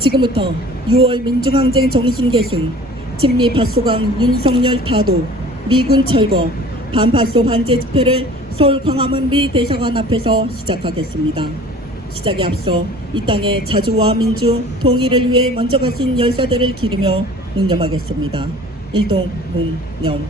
지금부터 6월 민중항쟁 정신계승, 친미 밭소강 윤석열 타도, 미군 철거, 반팥소 반제 집회를 서울 광화문 미 대사관 앞에서 시작하겠습니다. 시작에 앞서 이 땅의 자주와 민주, 통일을 위해 먼저 가신 열사들을 기리며 묵념하겠습니다. 일동 묵념.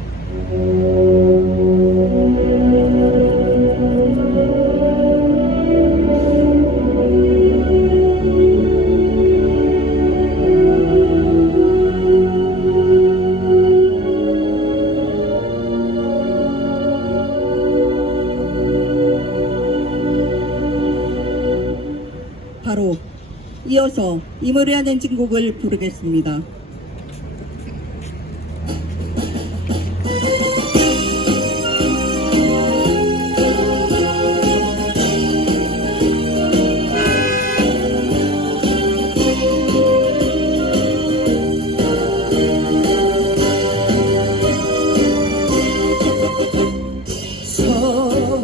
바로 이어서 이모리안 행진곡을 부르겠습니다.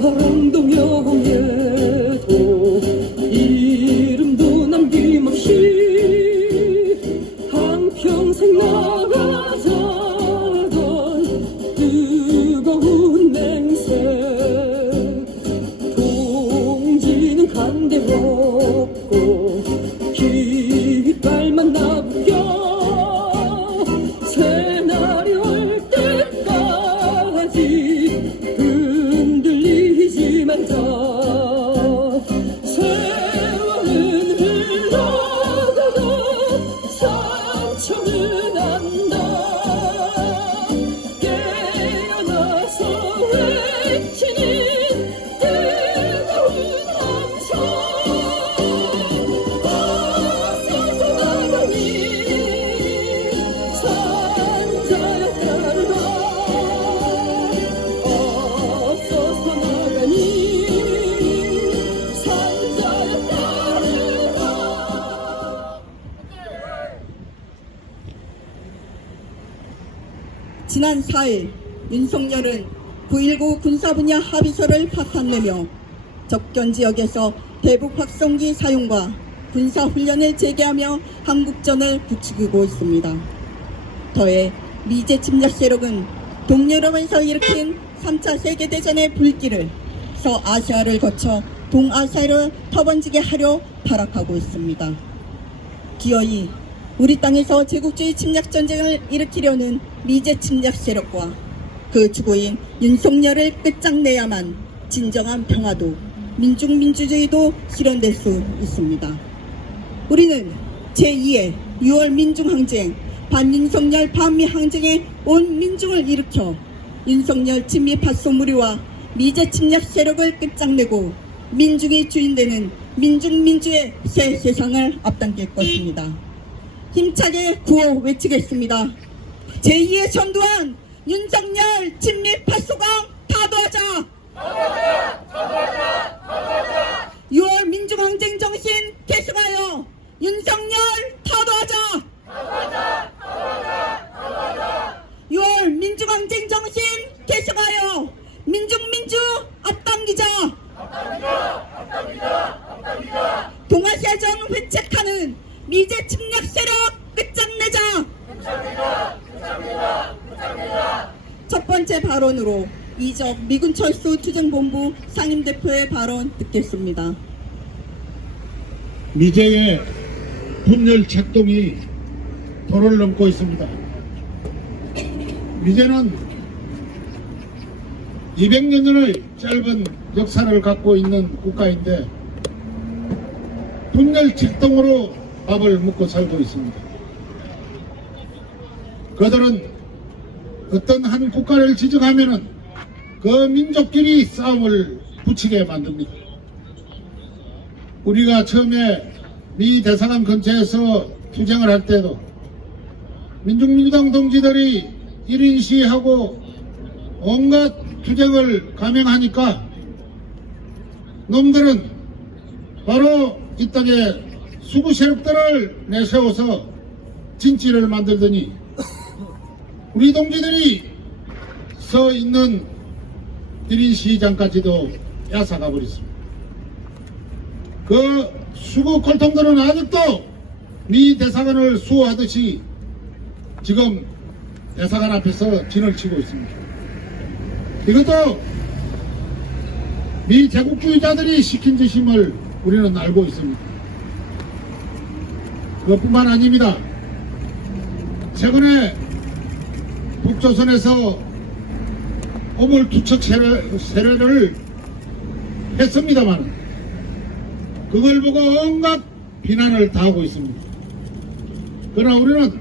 사랑도 명예도 이름도 남김없이 한평생 나가자던 뜨거운 맹세 동지는 간대없고 깃발만 나부겨 새날이 올 때까지 흔들리지 말자. 세월은 흘러가고 상처는 안다. 깨어나서 외치는 뜨거운 함성. 어서서 나가니 산자여 따르라. 어서서 나가니 산자여 따르라. 지난 4일 윤석열은 9.19 군사분야 합의서를 파판내며 접견 지역에서 대북 확성기 사용과 군사훈련을 재개하며 한국전을 부추기고 있습니다. 더해 미제 침략 세력은 동유럽에서 일으킨 3차 세계대전의 불길을 서아시아를 거쳐 동아시아로 터번지게 하려 발악하고 있습니다. 기어이 우리 땅에서 제국주의 침략 전쟁을 일으키려는 미제 침략 세력과 그 주고인 윤석열을 끝장내야만 진정한 평화도 민중민주주의도 실현될 수 있습니다. 우리는 제2의 6월 민중항쟁, 반윤석열 반미항쟁에 온 민중을 일으켜 윤석열 친미 팥소무리와 미제 침략 세력을 끝장내고 민중이 주인되는 민중민주의 새 세상을 앞당길 것입니다. 힘차게 구호 외치겠습니다. 제2의 전두환 윤석열 친미 팥소강 타도하자! 6월 민중항쟁 정신 계승하여 윤석열 타도하자! 6월 민중항쟁 정신 계승하여 민중민주 앞당기자! 동아시아전 회책하는 미제 침략 세력 끝장내자! 첫 번째 발언으로 이적 미군 철수 투쟁본부 상임대표의 발언 듣겠습니다. 미제의 분열 작동이 도를 넘고 있습니다. 미제는 200년의 짧은 역사를 갖고 있는 국가인데 분열 작동으로 밥을 먹고 살고 있습니다. 그들은 어떤 한 국가를 지정하면은 그 민족끼리 싸움을 붙이게 만듭니다. 우리가 처음에 미 대사관 근처에서 투쟁을 할 때도 민중민주당 동지들이 1인 시위하고 온갖 투쟁을 감행하니까 놈들은 바로 이 땅에 수구 세력들을 내세워서 진지를 만들더니 우리 동지들이 서 있는 1인 시위장까지도 앗아가 버렸습니다. 그 수구 콜통들은 아직도 미 대사관을 수호하듯이 지금 대사관 앞에서 진을 치고 있습니다. 이것도 미 제국주의자들이 시킨 짓임을 우리는 알고 있습니다. 그것뿐만 아닙니다. 최근에 북조선에서 오물투척 세례를 했습니다만 그걸 보고 온갖 비난을 다 하고 있습니다. 그러나 우리는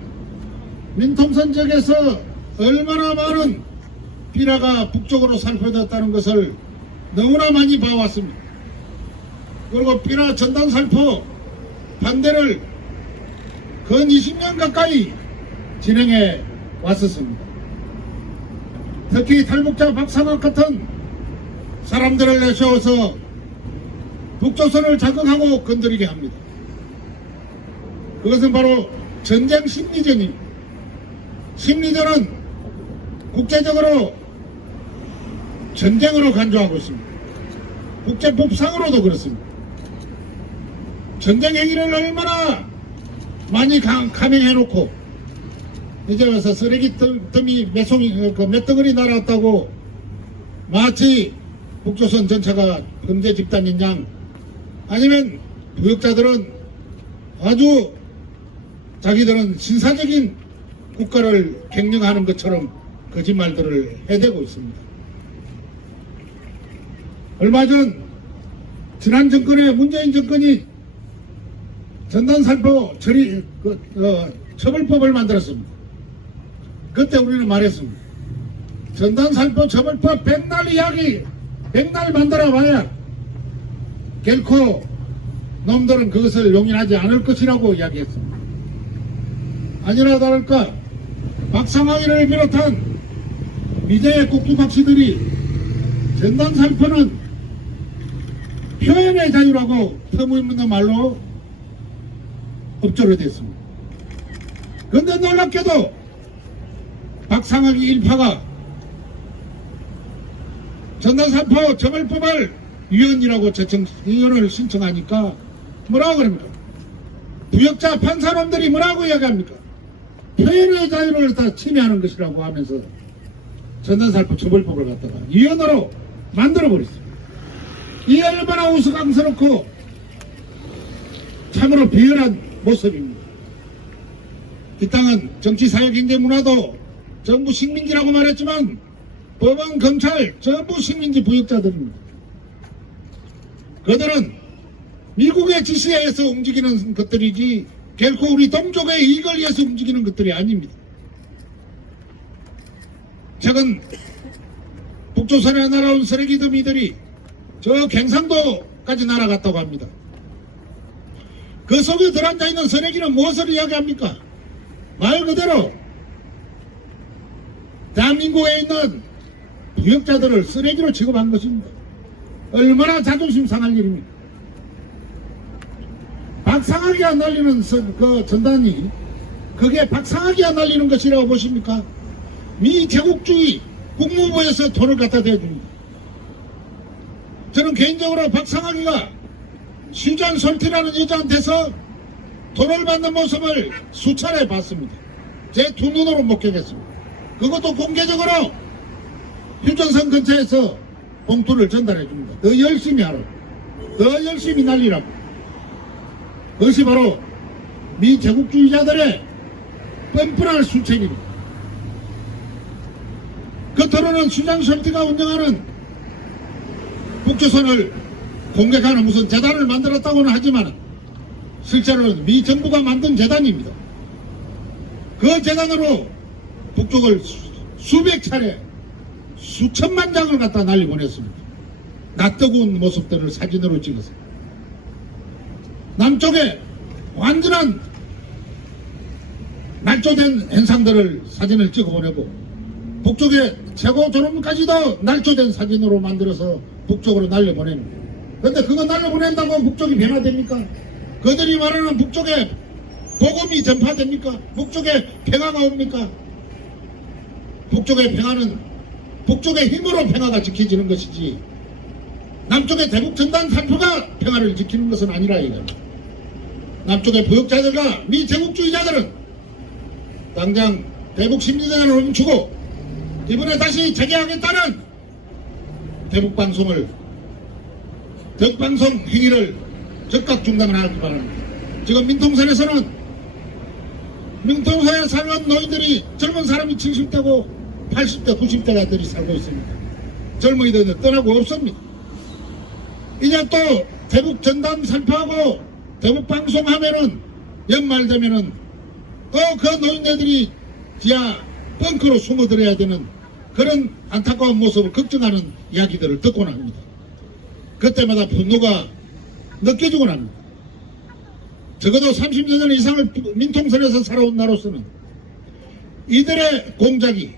민통선 지역에서 얼마나 많은 비라가 북쪽으로 살포되었다는 것을 너무나 많이 봐왔습니다. 그리고 비라 전단 살포 반대를 근 20년 가까이 진행해 왔었습니다. 특히 탈북자 박상학 같은 사람들을 내세워서 북조선을 자극하고 건드리게 합니다. 그것은 바로 전쟁 심리전입니다. 심리전은 국제적으로 전쟁으로 간주하고 있습니다. 국제법상으로도 그렇습니다. 전쟁 행위를 얼마나 많이 감행해놓고 이제 와서 쓰레기 뜸이 몇 덩어리 날아왔다고 마치 북조선 전체가 범죄 집단인 양, 아니면 부역자들은 아주 자기들은 신사적인 국가를 경영하는 것처럼 거짓말들을 해대고 있습니다. 얼마 전 지난 정권에 문재인 정권이 전단살포 처벌법을 만들었습니다. 그때 우리는 말했습니다. 전단살포 처벌법 백날 이야기, 백날 만들어 봐야 결코 놈들은 그것을 용인하지 않을 것이라고 이야기했습니다. 아니나 다를까 박상학이를 비롯한 미제의 꼭두각시들이 전단살포는 표현의 자유라고 터무니없는 말로 업조를 됐습니다. 그런데 놀랍게도 박상학이 일파가 전단살포 처벌법을 위헌이라고 위헌을 신청하니까 뭐라고 그럽니까? 부역자 판사놈들이 뭐라고 이야기합니까? 표현의 자유를 다 침해하는 것이라고 하면서 전단살포 처벌법을 갖다가 위헌으로 만들어버렸습니다. 이 얼마나 우스꽝스럽고 참으로 비열한 모습입니다. 이 땅은 정치, 사회, 경제, 문화도 전부 식민지라고 말했지만 법원, 검찰 전부 식민지 부역자들입니다. 그들은 미국의 지시에 의해서 움직이는 것들이지 결코 우리 동족의 이익을 위해서 움직이는 것들이 아닙니다. 최근 북조선에 날아온 쓰레기 더미들이 저 경상도까지 날아갔다고 합니다. 그 속에 들어앉아 있는 쓰레기는 무엇을 이야기합니까? 말 그대로 대한민국에 있는 부역자들을 쓰레기로 취급한 것입니다. 얼마나 자존심 상할 일입니까? 박상학이 안 날리는 그 전단이 그게 박상학이 안 날리는 것이라고 보십니까? 미 제국주의 국무부에서 돈을 갖다 대줍니다. 저는 개인적으로 박상학이가 슈잔 솔티라는 여자한테서 돈을 받는 모습을 수차례 봤습니다. 제 두 눈으로 목격했습니다. 그것도 공개적으로 휴전선 근처에서 봉투를 전달해 줍니다. 더 열심히 하라고, 더 열심히 날리라고. 그것이 바로 미 제국주의자들의 뻔뻔한 수책입니다. 겉으로는 슈잔 솔티가 운영하는 북조선을 공격하는 무슨 재단을 만들었다고는 하지만 실제로는 미 정부가 만든 재단입니다. 그 재단으로 북쪽을 수백 차례 수천만 장을 갖다 날리 보냈습니다. 낯뜨거운 모습들을 사진으로 찍어서 남쪽에 완전한 날조된 현상들을 사진을 찍어 보내고 북쪽에 최고 졸업까지도 날조된 사진으로 만들어서 북쪽으로 날려보냅니다. 그런데 그거 날려보낸다고 북쪽이 변화됩니까? 그들이 말하는 북쪽에 복음이 전파됩니까? 북쪽에 평화가 옵니까? 북쪽의 평화는 북쪽의 힘으로 평화가 지켜지는 것이지 남쪽의 대북 전단 살포가 평화를 지키는 것은 아니라 이겁니다. 남쪽의 부역자들과 미제국주의자들은 당장 대북 심리전을 멈추고 이번에 다시 재개하겠다는 대북방송 행위를 즉각 중단을 하기 바랍니다. 지금 민통선에서는 민통선에 사는 노인들이 젊은 사람이 70대고 80대 90대가들이 살고 있습니다. 젊은이들은 떠나고 없습니다. 이제 또 대북 전단 살포하고 대북 방송하면은 연말 되면은 또 그 노인네들이 지하 벙커로 숨어들어야 되는 그런 안타까운 모습을 걱정하는 이야기들을 듣곤 합니다. 그때마다 분노가 느껴지곤 합니다. 적어도 30년 이상을 민통선에서 살아온 나로서는 이들의 공작이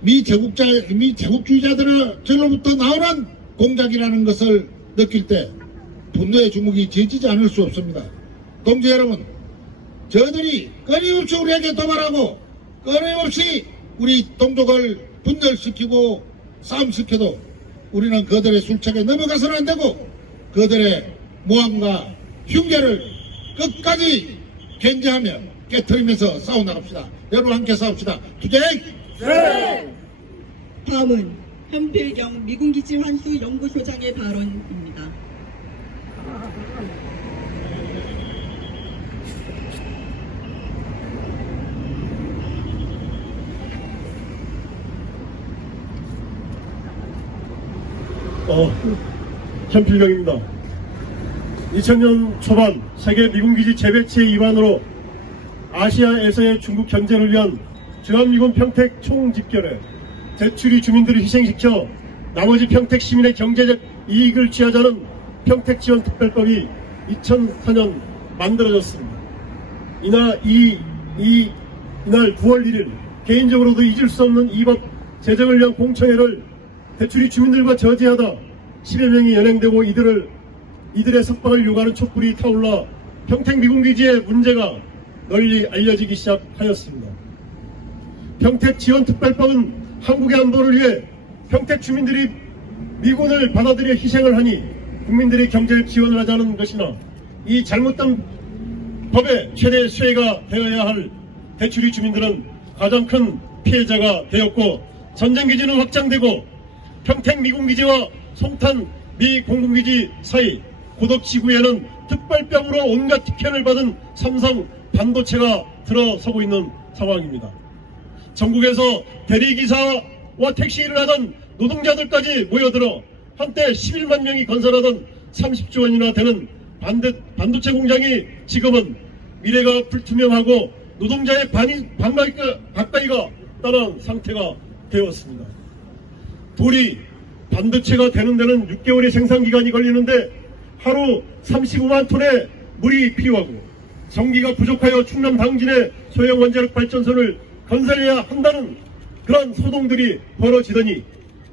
미제국주의자들로부터 나오는 공작이라는 것을 느낄 때 분노의 주먹이 지어지지 않을 수 없습니다. 동지 여러분, 저들이 끊임없이 우리에게 도발하고 끊임없이 우리 동족을 분열시키고 싸움시켜도 우리는 그들의 술책에 넘어가서는 안 되고 그들의 모함과 흉계를 끝까지 견제하며 깨트리면서 싸워나갑시다. 여러분 함께 싸웁시다. 투쟁! 다음은 현필경 미군기지 환수 연구소장의 발언입니다. 현필경입니다. 2000년 초반 세계 미군기지 재배치의 일환으로 아시아에서의 중국 견제를 위한 주한미군 평택 총집결에 대추리 주민들을 희생시켜 나머지 평택 시민의 경제적 이익을 취하자는 평택지원특별법이 2004년 만들어졌습니다. 이날 9월 1일 개인적으로도 잊을 수 없는 이 법 제정을 위한 공청회를 대추리 주민들과 저지하다 10여 명이 연행되고 이들의 석방을 요구하는 촛불이 타올라 평택 미군기지의 문제가 널리 알려지기 시작하였습니다. 평택 지원특별법은 한국의 안보를 위해 평택 주민들이 미군을 받아들여 희생을 하니 국민들의 경제를 지원을 하자는 것이나 이 잘못된 법의 최대 수혜가 되어야 할 대추리 주민들은 가장 큰 피해자가 되었고 전쟁기지는 확장되고 평택 미군기지와 송탄 미 공군기지 사이 고덕지구에는 특별법으로 온갖 특혜를 받은 삼성 반도체가 들어서고 있는 상황입니다. 전국에서 대리기사와 택시일을 하던 노동자들까지 모여들어 한때 11만 명이 건설하던 30조 원이나 되는 반도체 공장이 지금은 미래가 불투명하고 노동자의 반 가까이가 떠난 상태가 되었습니다. 돌이 반도체가 되는 데는 6개월의 생산기간이 걸리는데 하루 35만 톤의 물이 필요하고 전기가 부족하여 충남 당진의 소형 원자력 발전소를 건설해야 한다는 그런 소동들이 벌어지더니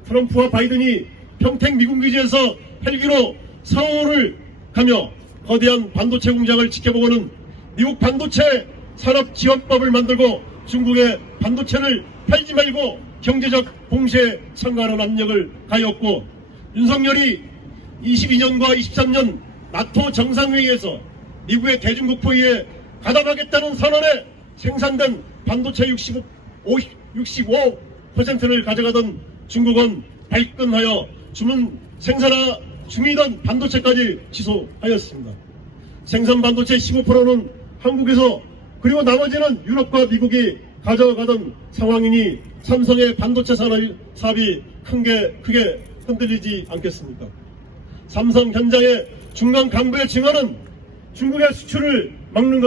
트럼프와 바이든이 평택 미군기지에서 헬기로 사월을 가며 거대한 반도체 공장을 지켜보고는 미국 반도체 산업지원법을 만들고 중국의 반도체를 팔지 말고 경제적 공세에 참가하는 압력을 가했고 윤석열이 22년과 23년 나토 정상회의에서 미국의 대중국포위에 가담하겠다는 선언에 생산된 반도체 65%를 가져가던 중국은 발끈하여 주문 생산하 중이던 반도체까지 취소하였습니다. 생산 반도체 15%는 한국에서 그리고 나머지는 유럽과 미국이 가져가던 상황이니 삼성의 반도체 사업이 크게 흔들리지 않겠습니까? 삼성 현장의 중간 간부의 증언은 중국의 수출을 막는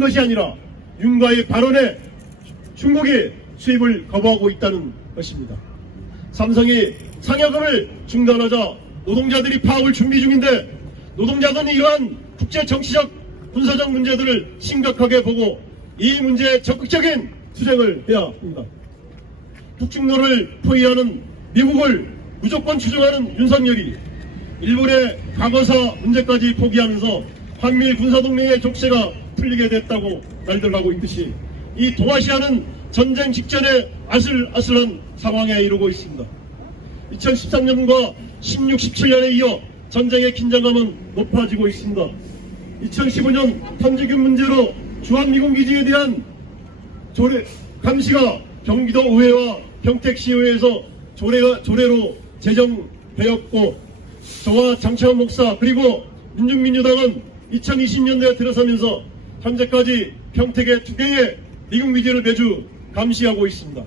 것이 아니라 윤과의 발언에 중국이 수입을 거부하고 있다는 것입니다. 삼성이 상여금을 중단하자 노동자들이 파업을 준비 중인데 노동자들은 이러한 국제 정치적 군사적 문제들을 심각하게 보고 이 문제에 적극적인 투쟁을 해야 합니다. 북중로를 포위하는 미국을 무조건 추종하는 윤석열이 일본의 과거사 문제까지 포기하면서 한미일 군사동맹의 족쇄가 풀리게 됐다고 말들 하고 있듯이 이 동아시아는 전쟁 직전에 아슬아슬한 상황에 이르고 있습니다. 2013년과 16, 17년에 이어 전쟁의 긴장감은 높아지고 있습니다. 2015년 탐지균 문제로 주한미군기지에 대한 감시가 경기도 의회와 평택시의회에서 조례로 제정되었고, 저와 장채원 목사 그리고 민중민주당은 2020년대에 들어서면서 현재까지 평택의 2개의 미군기지를 매주 감시하고 있습니다.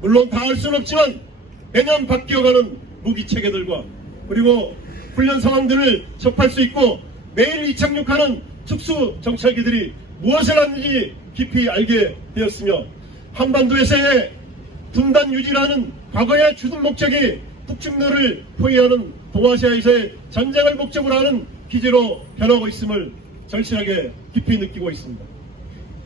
물론 다 할 수는 없지만 매년 바뀌어가는 무기체계들과 그리고 훈련 상황들을 접할 수 있고, 매일 이착륙하는 특수정찰기들이 무엇을 하는지 깊이 알게 되었으며, 한반도에서의 분단 유지라는 과거의 주둔 목적이 북중로를 포위하는 동아시아에서의 전쟁을 목적으로 하는 기지로 변하고 있음을 절실하게 깊이 느끼고 있습니다.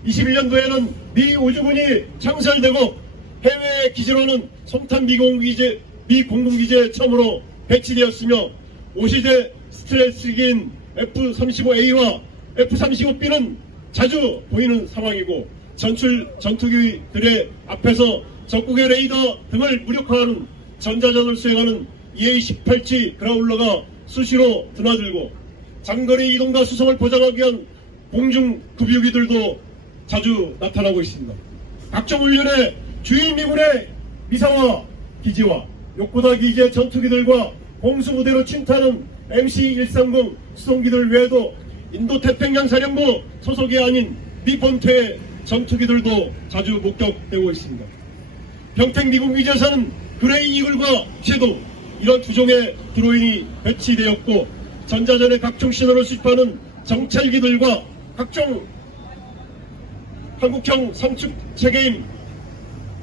21년도에는 미 우주군이 창설되고 해외 기지로는 송탄 미 공군기지에 처음으로 배치되었으며, 5시대 스트레스기인 F-35A와 F-35B는 자주 보이는 상황이고, 전투기들의 앞에서 적국의 레이더 등을 무력화하는 전자전을 수행하는 EA-18G 그라울러가 수시로 드나들고, 장거리 이동과 수송을 보장하기 위한 공중급유기들도 자주 나타나고 있습니다. 각종 훈련에 주일 미군의 미사와 기지와 요코다 기지의 전투기들과 공수부대로 침투하는 MC-130 수송기들 외에도 인도태평양 사령부 소속이 아닌 미 본토의 전투기들도 자주 목격되고 있습니다. 평택 미군기지에서는 그레이 이글과 섀도우, 이런 2종의 드로인이 배치되었고, 전자전의 각종 신호를 수집하는 정찰기들과 각종 한국형 삼축 체계인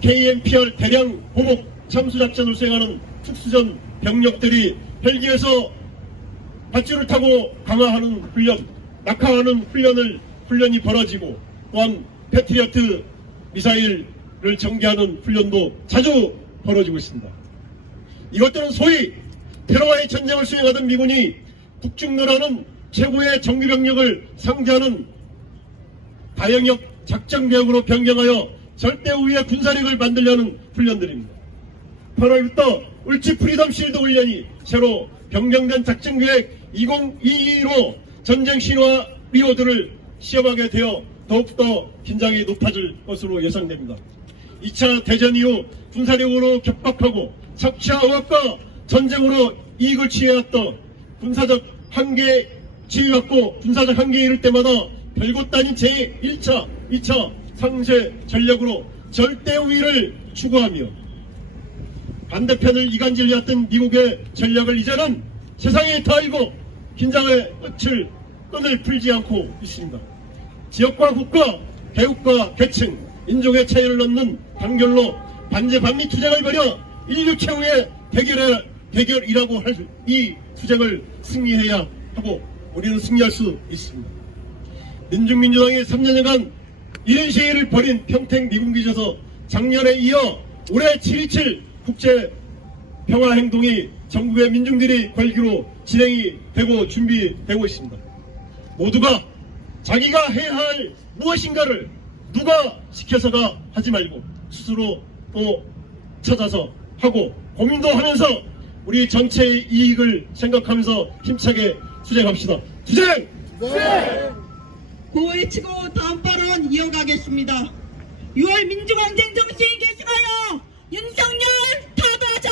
KMPR 대량 보복 참수작전을 수행하는 특수전 병력들이 헬기에서 밧줄을 타고 강화하는 훈련, 낙하하는 훈련이 벌어지고, 또한 패트리어트 미사일을 전개하는 훈련도 자주 벌어지고 있습니다. 이것들은 소위 테러와의 전쟁을 수행하던 미군이 북중로라는 최고의 정규병력을 상대하는 다영역 작전계획으로 변경하여 절대 우위의 군사력을 만들려는 훈련들입니다. 8월부터 울치 프리덤 실드 훈련이 새로 변경된 작전계획 2022로 전쟁 신화 리오드를 시험하게 되어 더욱더 긴장이 높아질 것으로 예상됩니다. 2차 대전 이후 군사력으로 격박하고 착취와 억압과 전쟁으로 이익을 취해왔던 군사적 한계 지휘받고 군사적 한계에 이를 때마다 별것 아닌 제1차, 2차 상세 전략으로 절대 우위를 추구하며 반대편을 이간질해왔던 미국의 전략을 이제는 세상에 다 알고 긴장의 끈을 풀지 않고 있습니다. 지역과 국가, 개국과 계층, 인종의 차이를 넘는 단결로 반제 반미 투쟁을 벌여 인류 최후의 대결이라고 할 이 투쟁을 승리해야 하고 우리는 승리할 수 있습니다. 민중민주당이 3년여간 이른 시위를 벌인 평택 미군기지에서 작년에 이어 올해 7.27 국제 평화행동이 전국의 민중들이 걸기로 진행이 되고 준비되고 있습니다. 모두가 자기가 해야 할 무엇인가를 누가 시켜서가 하지 말고 스스로 또 찾아서 하고 고민도 하면서 우리 전체의 이익을 생각하면서 힘차게 투쟁합시다. 투쟁! 고해치고 다음 발언 이어가겠습니다. 6월 민주항쟁 정신 개시하여 윤석열 타도하자!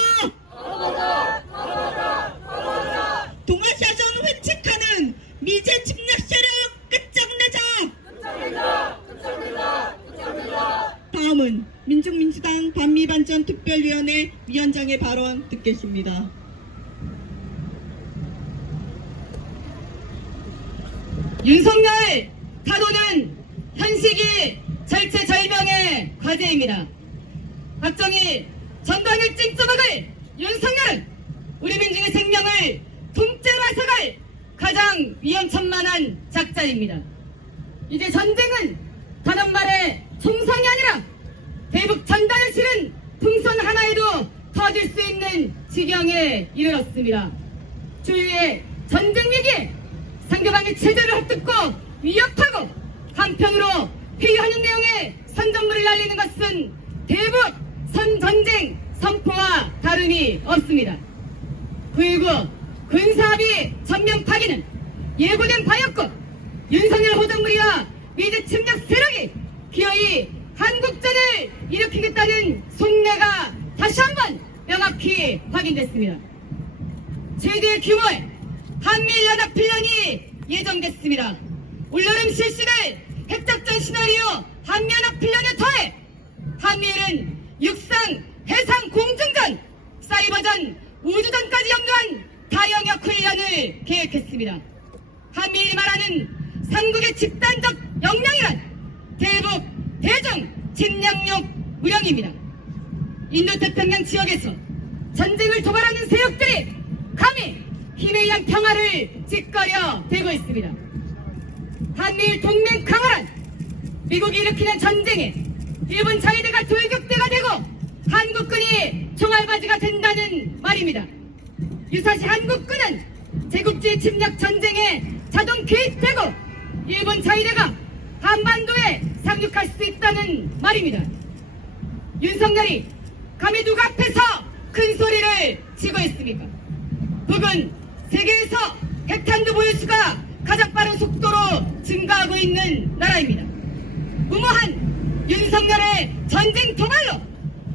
동아시아전 획책하는 미제 침략 세력 끝장내자! 다음은 민중민주당 반미반전 특별위원회 위원장의 발언 듣겠습니다. 윤석열 타도는 현 시기 절체절명의 과제입니다. 박정희 전광을 찡써박을 윤석열은 우리 민중의 생명을 통째로 앗아갈 가장 위험천만한 작자입니다. 이제 전쟁은 다른 말에 총상이 아니라 대북 전단을 실은 풍선 하나에도 터질 수 있는 지경에 이르렀습니다. 주위의 전쟁 위기에 상대방의 체제를 헛듣고 위협하고 한편으로 회유하는 내용의 선전물을 날리는 것은 대북 선전쟁 선포와 다름이 없습니다. 9.19 군사합의 전면 파기는 예고된 바였고 윤석열 호정무리와 미제 침략 세력이 기어이 한국전을 일으키겠다는 속내가 다시 한번 명확히 확인됐습니다. 최대 규모의 한미연합훈련이 예정됐습니다. 올여름 실시될 핵작전 시나리오 한미연합훈련에 더해 한미일은 육상, 해상, 공중전, 사이버전, 우주전까지 염두한 다영역 훈련을 계획했습니다. 한미일이 말하는 삼국의 집단적 역량이란 대북, 대중, 침략력 무령입니다. 인도태평양 지역에서 전쟁을 도발하는 세력들이 감히 힘에 의한 평화를 짓거려 대고 있습니다. 한미일 동맹 강화란 미국이 일으키는 전쟁에 일본 자위대가 돌격대가 되고 한국군이 총알바지가 된다는 말입니다. 유사시 한국군은 제국주의 침략 전쟁에 자동 개입되고 일본 자위대가 한반도에 상륙할 수 있다는 말입니다. 윤석열이 감히 누구 앞에서 큰 소리를 치고 있습니까? 북은 세계에서 핵탄두 보유수가 가장 빠른 속도로 증가하고 있는 나라입니다. 무모한 윤석열의 전쟁 도발로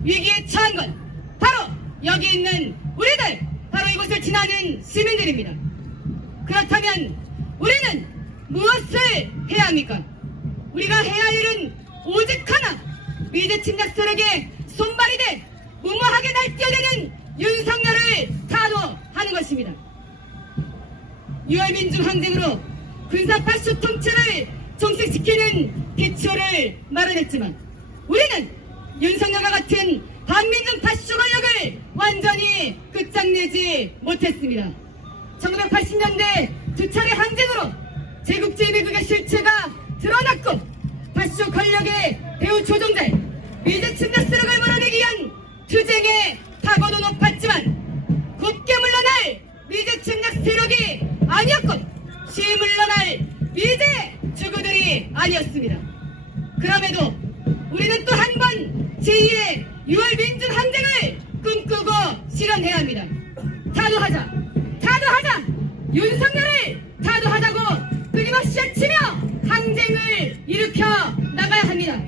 위기에 처한 건 바로 여기 있는 우리들, 바로 이곳을 지나는 시민들입니다. 그렇다면 우리는 무엇을 해야 합니까? 우리가 해야 할 일은 오직 하나, 미제 침략 세력에 손발이 돼 무모하게 날뛰어대는 윤석열을 타도하는 것입니다. 6월 민중항쟁으로 군사 파쇼 통치를 종식시키는 기초를 마련했지만 우리는 윤석열과 같은 반민중 파쇼 권력을 완전히 끝장내지 못했습니다. 1980년대 두 차례 항쟁으로 제국주의 미국의 실체가 드러났고 파쇼 권력의 배후 조종자의 미제 침략 세력을 몰아내기 위한 투쟁의 타고도 높았지만 곱게 물러날 미제 침략 세력이 아니었고 쉬이 물러날 미제 주구들이 아니었습니다. 그럼에도 우리는 또 한 번 제2의 6월 민중항쟁을 꿈꾸고 실현해야 합니다. 타도하자! 타도하자! 윤석열을 타도하자고 끊임없이 외치며 항쟁을 일으켜 나가야 합니다.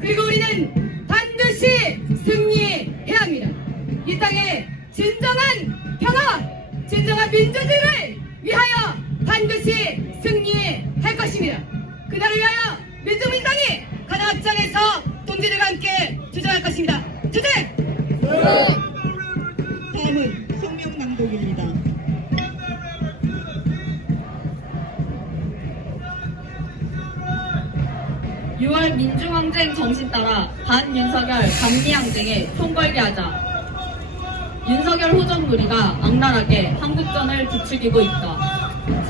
그리고 우리는 반드시 승리해야 합니다. 이 땅에 진정한 평화와 진정한 민주주의를 위하여 반드시 승리할 것입니다. 그날을 위하여 민주민당이 가장 앞장에서 동지들과 함께 투쟁할 것입니다. 투쟁! 다음은 성명 낭독입니다. (6월) 민중항쟁 정신 따라 반윤석열 감리항쟁에 총걸게 하자. 윤석열 호정무리가 악랄하게 한국전을 부추기고 있다.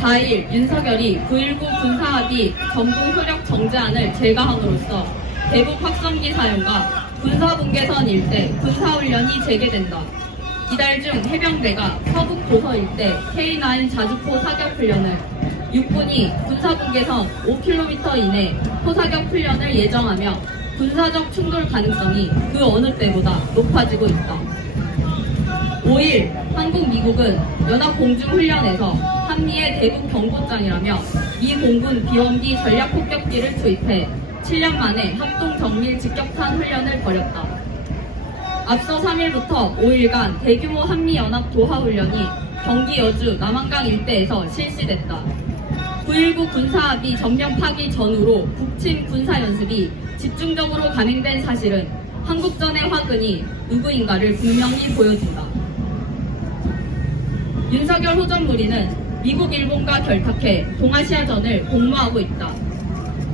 4일 윤석열이 9.19 군사합의 전부 효력 정지안을 제거함으로써 대북 확성기 사용과 군사분계선 일대 군사훈련이 재개된다. 이달 중 해병대가 서북 도서 일대 K9 자주포 사격훈련을, 육군이 군사분계선 5km 이내 포사격 훈련을 예정하며 군사적 충돌 가능성이 그 어느 때보다 높아지고 있다. 5일 한국 미국은 연합공중훈련에서 한미의 대북 경고장이라며 미 공군 비원기 전략폭격기를 투입해 7년 만에 합동정밀 직격탄 훈련을 벌였다. 앞서 3일부터 5일간 대규모 한미연합 도하훈련이 경기 여주 남한강 일대에서 실시됐다. 9.19 군사합의 전면 파기 전후로 북침 군사연습이 집중적으로 감행된 사실은 한국전의 화근이 누구인가를 분명히 보여준다. 윤석열 호전무리는 미국, 일본과 결탁해 동아시아전을 공모하고 있다.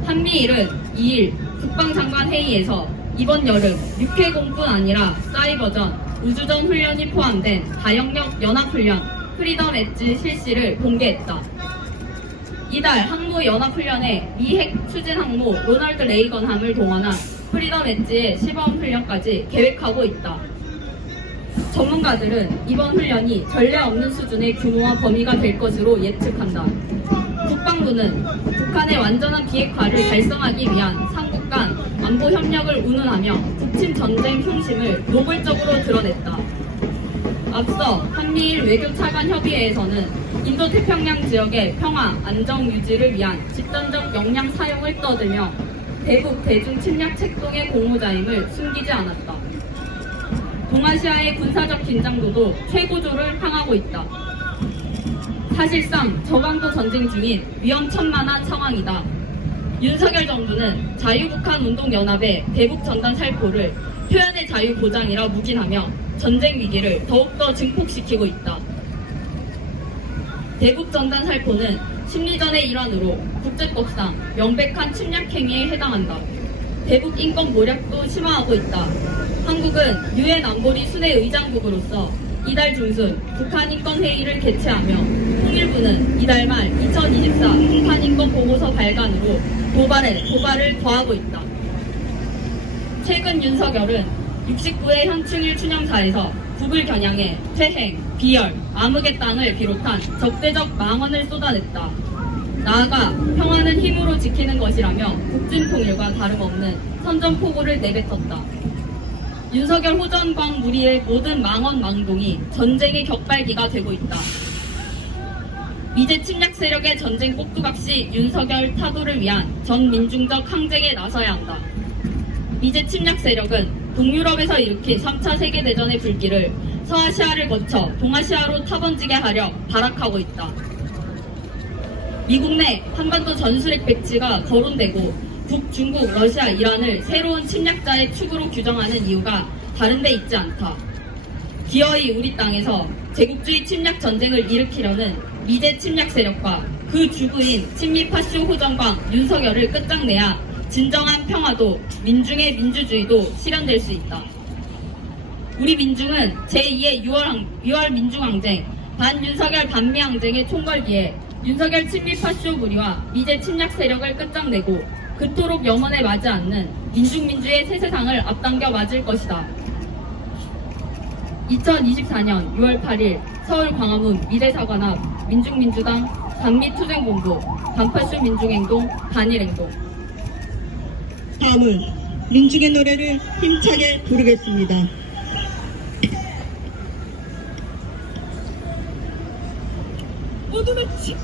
한미일은 2일 국방장관 회의에서 이번 여름 육해공뿐 아니라 사이버전, 우주전 훈련이 포함된 다영역 연합훈련 프리덤 엣지 실시를 공개했다. 이달 항모 연합훈련에 미 핵 추진 항모 로널드 레이건함을 동원한 프리덤 엣지의 시범 훈련까지 계획하고 있다. 전문가들은 이번 훈련이 전례 없는 수준의 규모와 범위가 될 것으로 예측한다. 국방부는 북한의 완전한 비핵화를 달성하기 위한 삼국 간 안보 협력을 운운하며 북침 전쟁 흉심을 노골적으로 드러냈다. 앞서 한미일 외교차관 협의회에서는 인도태평양 지역의 평화, 안정 유지를 위한 집단적 역량 사용을 떠들며 대북 대중 침략 책동의 공모자임을 숨기지 않았다. 동아시아의 군사적 긴장도도 최고조를 향하고 있다. 사실상 저강도 전쟁 중인 위험천만한 상황이다. 윤석열 정부는 자유북한운동연합의 대북 전단 살포를 표현의 자유 보장이라 묵인하며 전쟁 위기를 더욱더 증폭시키고 있다. 대북 전단 살포는 심리전의 일환으로 국제법상 명백한 침략 행위에 해당한다. 대북 인권 모략도 심화하고 있다. 한국은 유엔 안보리 순회 의장국으로서 이달 중순 북한 인권 회의를 개최하며 통일부는 이달 말 2024 북한 인권 보고서 발간으로 도발을 더하고 있다. 최근 윤석열은 69회 현충일 추념사에서 북을 겨냥해 퇴행, 비열, 암흑의 땅을 비롯한 적대적 망언을 쏟아냈다. 나아가 평화는 힘으로 지키는 것이라며 국진통일과 다름없는 선전포고를 내뱉었다. 윤석열 호전광 무리의 모든 망언 망동이 전쟁의 격발기가 되고 있다. 이제 침략 세력의 전쟁 꼭두각시 윤석열 타도를 위한 전민중적 항쟁에 나서야 한다. 이제 침략 세력은 동유럽에서 일으킨 3차 세계대전의 불길을 서아시아를 거쳐 동아시아로 타번지게 하려 발악하고 있다. 미국 내 한반도 전술핵 배치가 거론되고 북, 중국, 러시아, 이란을 새로운 침략자의 축으로 규정하는 이유가 다른 데 있지 않다. 기어이 우리 땅에서 제국주의 침략 전쟁을 일으키려는 미제 침략 세력과 그 주구인 친미파쇼 호전광 윤석열을 끝장내야 진정한 평화도 민중의 민주주의도 실현될 수 있다. 우리 민중은 제2의 6월 민중항쟁, 반윤석열 반미항쟁의 총궐기에 윤석열 친미파쇼 무리와 미제 침략 세력을 끝장내고 그토록 염원에 맞지 않는 민중민주의 새 세상을 앞당겨 맞을 것이다. 2024년 6월 8일 서울 광화문 미래사관앞 민중민주당 반미투쟁본부 반파쇼 민중행동 반일행동. 다음은 민중의 노래를 힘차게 부르겠습니다. 모두 같이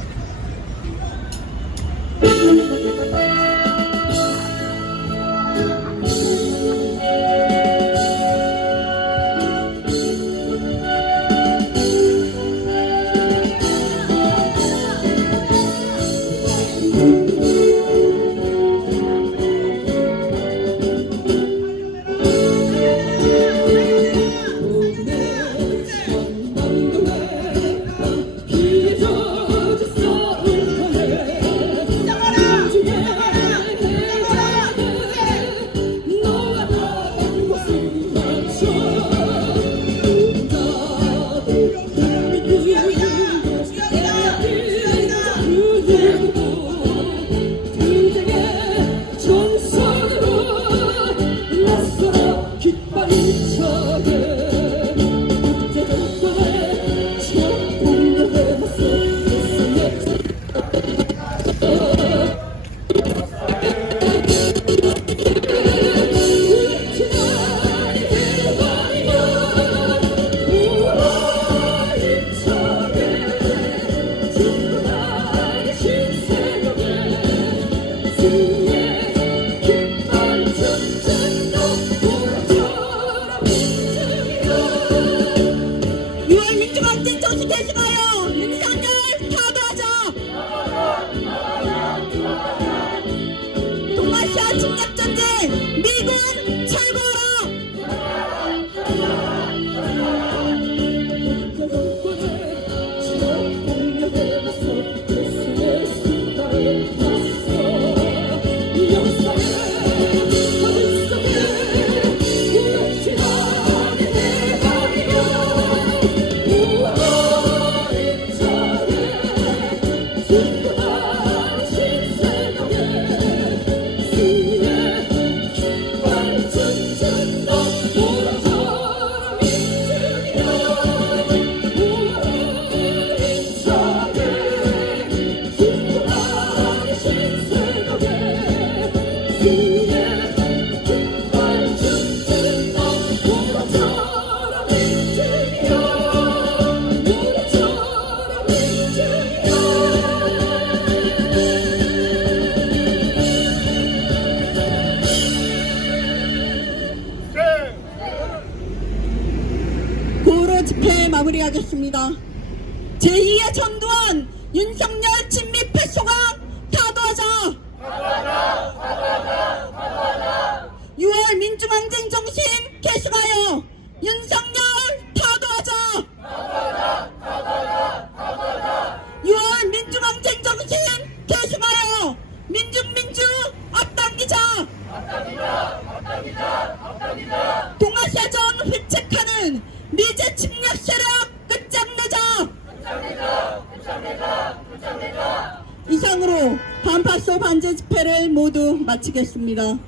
반파소 반제 집회를 모두 마치겠습니다.